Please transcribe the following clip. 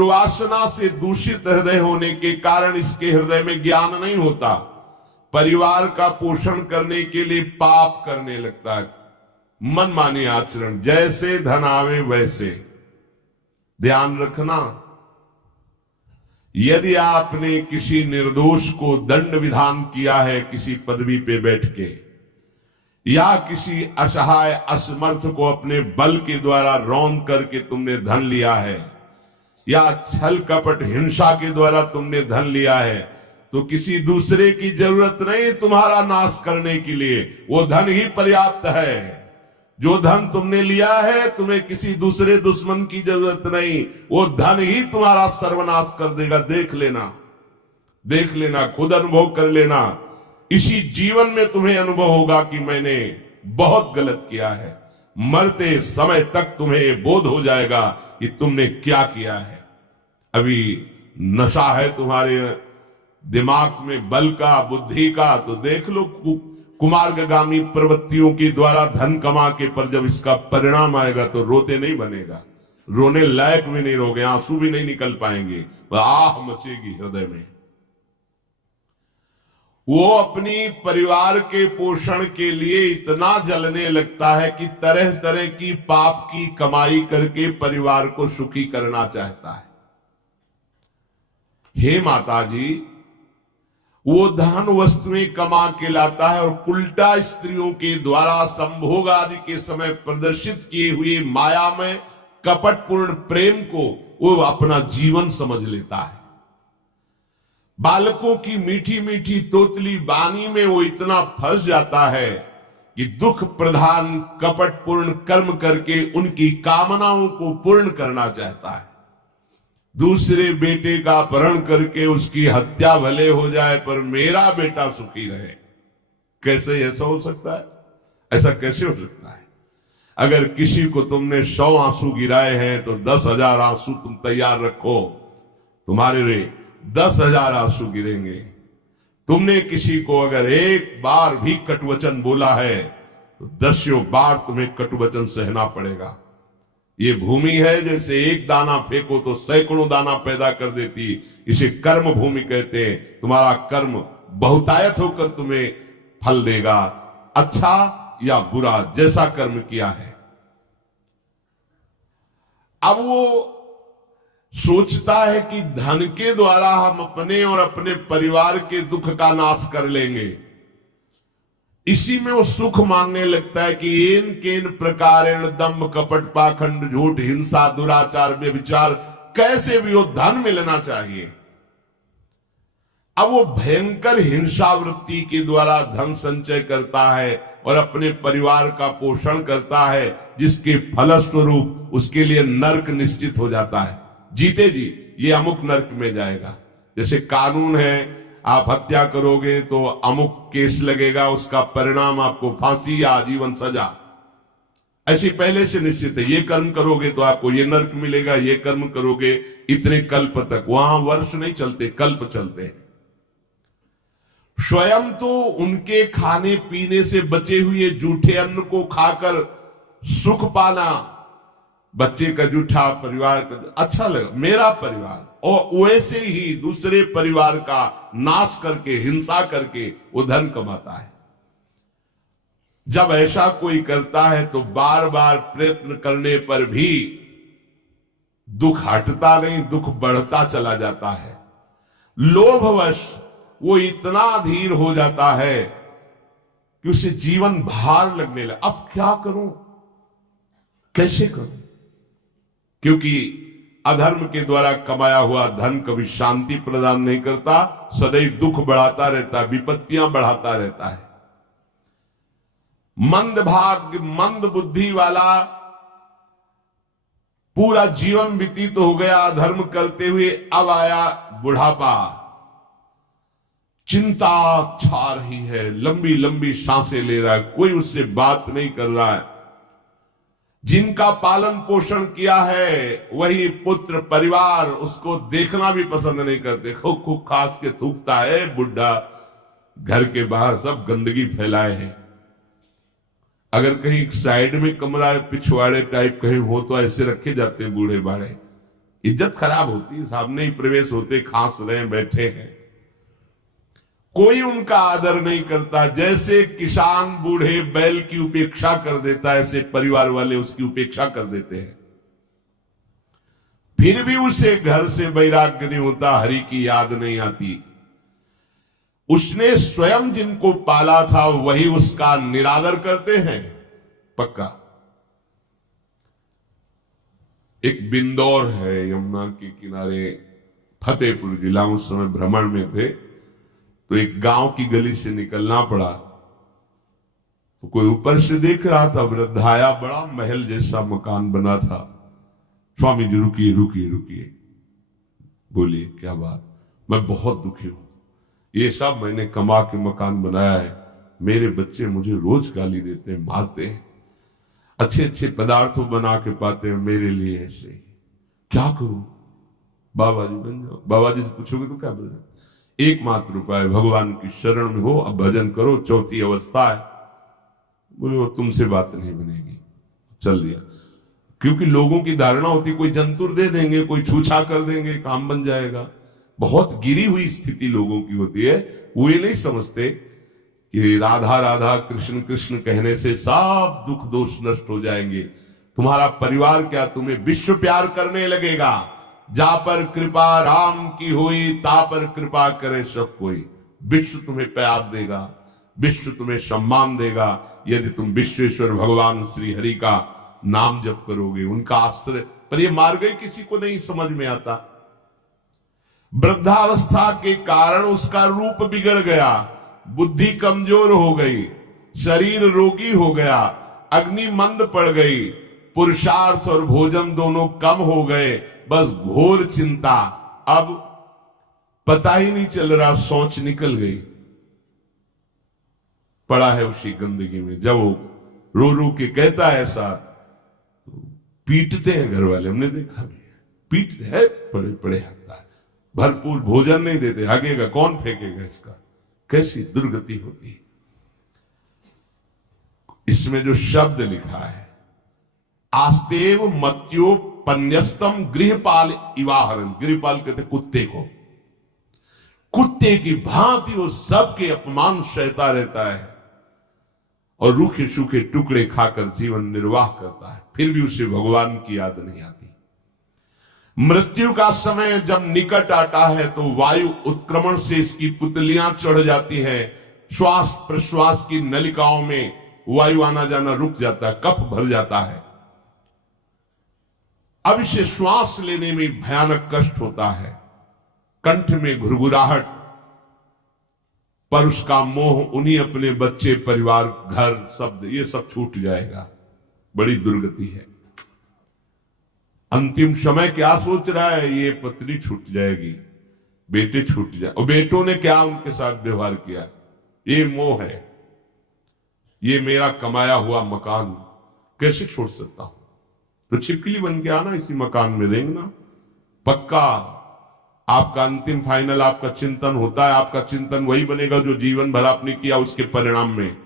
पूर्वासना से दूषित हृदय होने के कारण इसके हृदय में ज्ञान नहीं होता, परिवार का पोषण करने के लिए पाप करने लगता है, मनमानी आचरण, जैसे धन आवे वैसे। ध्यान रखना, यदि आपने किसी निर्दोष को दंड विधान किया है किसी पदवी पे बैठ के, या किसी असहाय असमर्थ को अपने बल के द्वारा रौंद करके तुमने धन लिया है, या छल कपट हिंसा के द्वारा तुमने धन लिया है, तो किसी दूसरे की जरूरत नहीं तुम्हारा नाश करने के लिए, वो धन ही पर्याप्त है। जो धन तुमने लिया है तुम्हें किसी दूसरे दुश्मन की जरूरत नहीं, वो धन ही तुम्हारा सर्वनाश कर देगा। देख लेना, देख लेना, खुद अनुभव कर लेना। इसी जीवन में तुम्हें अनुभव होगा कि मैंने बहुत गलत किया है। मरते समय तक तुम्हें बोध हो जाएगा कि तुमने क्या किया है। अभी नशा है तुम्हारे दिमाग में बल का, बुद्धि का, तो देख लो कुमार्गामी प्रवृत्तियों के द्वारा धन कमा के, पर जब इसका परिणाम आएगा तो रोते नहीं बनेगा, रोने लायक भी नहीं रहोगे, आंसू भी नहीं निकल पाएंगे, आह मचेगी हृदय में। वो अपनी परिवार के पोषण के लिए इतना जलने लगता है कि तरह तरह की पाप की कमाई करके परिवार को सुखी करना चाहता है। हे माता जी, वो धन वस्तुएं कमा के लाता है और उल्टा स्त्रियों के द्वारा संभोग आदि के समय प्रदर्शित किए हुए माया में कपटपूर्ण प्रेम को वो अपना जीवन समझ लेता है। बालकों की मीठी मीठी तोतली बानी में वो इतना फंस जाता है कि दुख प्रधान कपटपूर्ण कर्म करके उनकी कामनाओं को पूर्ण करना चाहता है। दूसरे बेटे का अपहरण करके उसकी हत्या भले हो जाए पर मेरा बेटा सुखी रहे। कैसे ऐसा हो सकता है? ऐसा कैसे हो सकता है? अगर किसी को तुमने 100 आंसू गिराए हैं तो 10,000 आंसू तुम तैयार रखो, तुम्हारे रे 10,000 आंसू गिरेंगे। तुमने किसी को अगर एक बार भी कटुवचन बोला है तो 10 बार तुम्हें कटुवचन सहना पड़ेगा। ये भूमि है, जैसे एक दाना फेंको तो सैकड़ों दाना पैदा कर देती, इसे कर्म भूमि कहते हैं। तुम्हारा कर्म बहुतायत होकर तुम्हें फल देगा, अच्छा या बुरा, जैसा कर्म किया है। अब वो सोचता है कि धन के द्वारा हम अपने और अपने परिवार के दुख का नाश कर लेंगे। इसी में वो सुख मांगने लगता है कि एन केन प्रकारेण दंभ कपट पाखंड झूठ हिंसा दुराचार व्यभिचार, कैसे भी वो धन मिलना चाहिए। अब वो भयंकर हिंसा वृत्ति के द्वारा धन संचय करता है और अपने परिवार का पोषण करता है, जिसके फलस्वरूप उसके लिए नर्क निश्चित हो जाता है। जीते जी ये अमुक नर्क में जाएगा। जैसे कानून है, आप हत्या करोगे तो अमुक केस लगेगा, उसका परिणाम आपको फांसी या आजीवन सजा, ऐसी पहले से निश्चित है। ये कर्म करोगे तो आपको ये नर्क मिलेगा, ये कर्म करोगे इतने कल्प तक। वहां वर्ष नहीं चलते, कल्प चलते हैं। स्वयं तो उनके खाने पीने से बचे हुए जूठे अन्न को खाकर सुख पाना, बच्चे का जूठा, परिवार का अच्छा लगा, मेरा परिवार, और वैसे ही दूसरे परिवार का नाश करके हिंसा करके वो धन कमाता है। जब ऐसा कोई करता है तो बार बार प्रयत्न करने पर भी दुख हटता नहीं, दुख बढ़ता चला जाता है। लोभवश वो इतना अधीर हो जाता है कि उसे जीवन भार लगने लगा। अब क्या करूं, कैसे करूं? क्योंकि अधर्म के द्वारा कमाया हुआ धन कभी शांति प्रदान नहीं करता, सदैव दुख बढ़ाता रहता है, विपत्तियां बढ़ाता रहता है। मंद भाग्य मंद बुद्धि वाला पूरा जीवन व्यतीत हो गया अधर्म करते हुए, अब आया बुढ़ापा, चिंता छा रही है, लंबी लंबी सांसें ले रहा है, कोई उससे बात नहीं कर रहा है। जिनका पालन पोषण किया है वही पुत्र परिवार उसको देखना भी पसंद नहीं करते। खूब खूब खास के थूकता है बुढ़ा, घर के बाहर सब गंदगी फैलाए हैं। अगर कहीं साइड में कमरा है, पिछवाड़े टाइप कहीं हो तो ऐसे रखे जाते हैं बूढ़े बाड़े, इज्जत खराब होती है, सामने ही प्रवेश होते खांस रहे बैठे हैं, कोई उनका आदर नहीं करता। जैसे किसान बूढ़े बैल की उपेक्षा कर देता है, ऐसे परिवार वाले उसकी उपेक्षा कर देते हैं। फिर भी उसे घर से वैराग्य नहीं होता, हरि की याद नहीं आती। उसने स्वयं जिनको पाला था वही उसका निरादर करते हैं, पक्का। एक बिंदौर है यमुना के किनारे, फतेहपुर जिला, उस समय भ्रमण में थे, तो एक गांव की गली से निकलना पड़ा। तो कोई ऊपर से देख रहा था, वृद्धाया, बड़ा महल जैसा मकान बना था। स्वामी जी रुकिए रुकिए रुकिए, बोलिए क्या बात? मैं बहुत दुखी हूं, ये सब मैंने कमा के मकान बनाया है, मेरे बच्चे मुझे रोज गाली देते हैं, मारते हैं, अच्छे अच्छे पदार्थों बना के पाते हैं मेरे लिए, ऐसे क्या करूं? बाबा जी बन जाओ। बाबा जी से पूछोगे तो क्या बोल? एकमात्र उपाय भगवान की शरण में हो, अब भजन करो, चौथी अवस्था है। बोले वो तुमसे बात नहीं बनेगी। चल दिया, क्योंकि लोगों की धारणा होती कोई जंतुर दे देंगे, कोई छूछा कर देंगे, काम बन जाएगा। बहुत गिरी हुई स्थिति लोगों की होती है। वो ये नहीं समझते कि राधा राधा कृष्ण कृष्ण कहने से सब दुख दोष नष्ट हो जाएंगे। तुम्हारा परिवार क्या तुम्हें विश्व प्यार करने लगेगा। जा पर कृपा राम की हुई, ता पर कृपा करे सब कोई। विश्व तुम्हें प्यार देगा, विश्व तुम्हें सम्मान देगा, यदि तुम विश्वेश्वर भगवान श्री हरि का नाम जप करोगे, उनका आश्रय। पर ये मार्ग ही किसी को नहीं समझ में आता। वृद्धावस्था के कारण उसका रूप बिगड़ गया, बुद्धि कमजोर हो गई, शरीर रोगी हो गया, अग्नि मंद पड़ गई, पुरुषार्थ और भोजन दोनों कम हो गए, बस घोर चिंता। अब पता ही नहीं चल रहा, सोच निकल गई, पड़ा है उसी गंदगी में। जब वो रो रो के कहता है ऐसा, तो पीटते हैं घर वाले, हमने देखा भी है, पीटते हैं, पड़े पड़े हकता है, भरपूर भोजन नहीं देते, हगेगा कौन, फेंकेगा इसका। कैसी दुर्गति होती है। इसमें जो शब्द लिखा है, आस्तेव मत्यो पन्यस्तम गृहपाल इवाहरन, गृहपाल कहते कुत्ते को, कुत्ते की भांति वो सबके अपमान सहता रहता है और रूखे सूखे टुकड़े खाकर जीवन निर्वाह करता है, फिर भी उसे भगवान की याद नहीं आती। मृत्यु का समय जब निकट आता है तो वायु उत्क्रमण से इसकी पुतलियां चढ़ जाती हैं, श्वास प्रश्वास की नलिकाओं में वायु आना जाना रुक जाता है, कफ भर जाता है। अब इसे श्वास लेने में भयानक कष्ट होता है, कंठ में घुरघुराहट, पर उसका मोह उन्हीं अपने बच्चे, परिवार, घर, शब्द, ये सब छूट जाएगा। बड़ी दुर्गति है। अंतिम समय क्या सोच रहा है, ये पत्नी छूट जाएगी, बेटे छूट जाए, और बेटों ने क्या उनके साथ व्यवहार किया, ये मोह है, ये मेरा कमाया हुआ मकान कैसे छोड़ सकता हूं? तो छिपकली बन के आना, इसी मकान में रेंगना। पक्का आपका अंतिम फाइनल आपका चिंतन होता है, आपका चिंतन वही बनेगा जो जीवन भर आपने किया, उसके परिणाम में